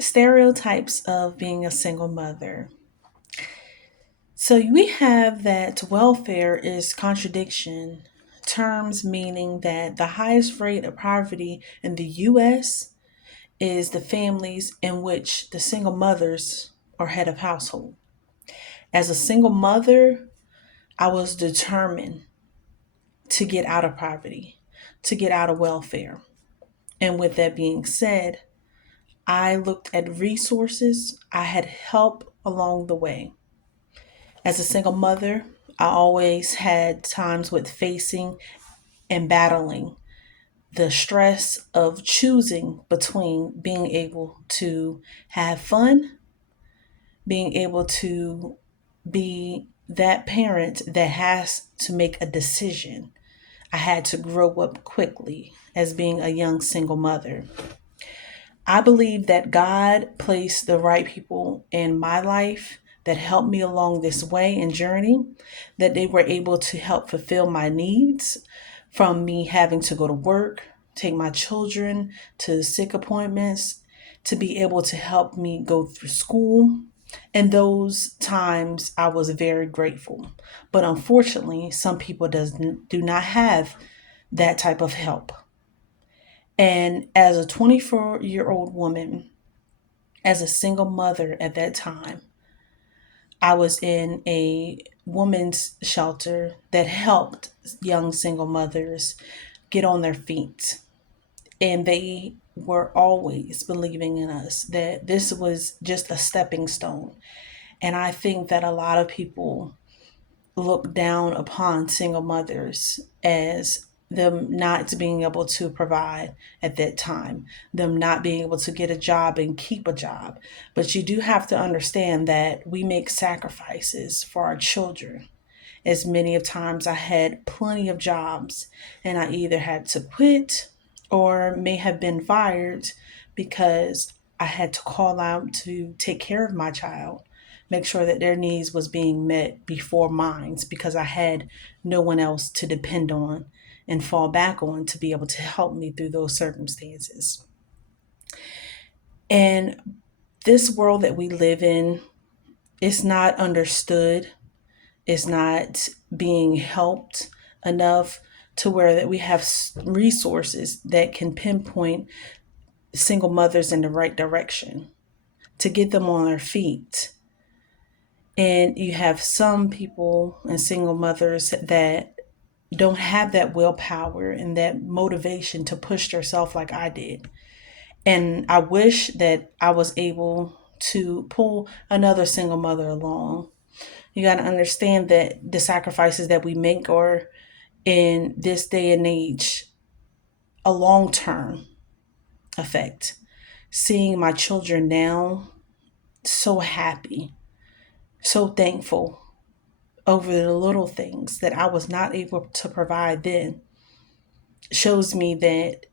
Stereotypes of being a single mother. So we have that welfare is contradiction, terms meaning that the highest rate of poverty in the US is the families in which the single mothers are head of household. As a single mother, I was determined to get out of poverty, to get out of welfare. And with that being said, I looked at resources, I had help along the way. As a single mother, I always had times with facing and battling the stress of choosing between being able to have fun, being able to be that parent that has to make a decision. I had to grow up quickly as being a young single mother. I believe that God placed the right people in my life that helped me along this way and journey, that they were able to help fulfill my needs from me having to go to work, take my children to sick appointments, to be able to help me go through school. And those times I was very grateful. But unfortunately, some people do not have that type of help. And as a 24-year-old woman, as a single mother at that time, I was in a women's shelter that helped young single mothers get on their feet. And they were always believing in us that this was just a stepping stone. And I think that a lot of people look down upon single mothers as them not being able to provide at that time, them not being able to get a job and keep a job. But you do have to understand that we make sacrifices for our children. As many of times I had plenty of jobs and I either had to quit or may have been fired because I had to call out to take care of my child, make sure that their needs was being met before mine because I had no one else to depend on and fall back on to be able to help me through those circumstances. And this world that we live in is not understood, is not being helped enough to where that we have resources that can pinpoint single mothers in the right direction to get them on their feet. And you have some people and single mothers that don't have that willpower and that motivation to push themselves like I did. And I wish that I was able to pull another single mother along. You got to understand that the sacrifices that we make are in this day and age a long term effect. Seeing my children now so happy, so thankful over the little things that I was not able to provide then shows me that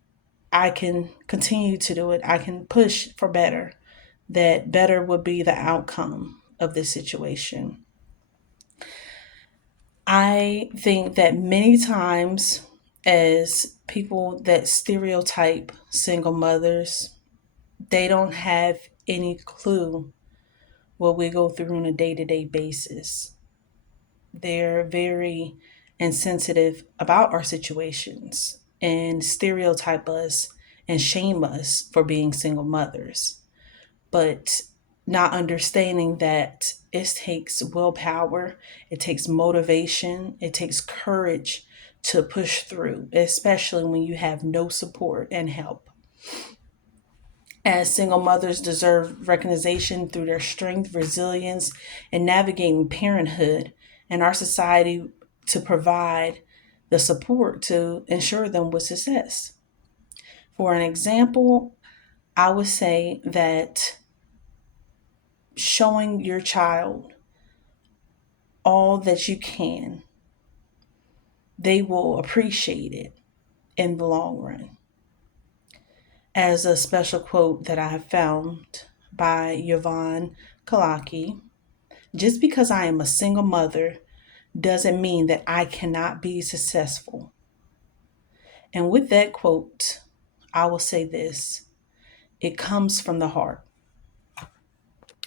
I can continue to do it. I can push for better, that better would be the outcome of this situation. I think that many times, as people that stereotype single mothers, they don't have any clue what we go through on a day to day basis. They're very insensitive about our situations and stereotype us and shame us for being single mothers. But not understanding that it takes willpower, it takes motivation, it takes courage to push through, especially when you have no support and help. As single mothers deserve recognition through their strength, resilience, and navigating parenthood, and our society to provide the support to ensure them with success. For an example, I would say that showing your child all that you can, they will appreciate it in the long run. As a special quote that I have found by Yvonne Kalaki, just because I am a single mother doesn't mean that I cannot be successful. And with that quote, I will say this: it comes from the heart.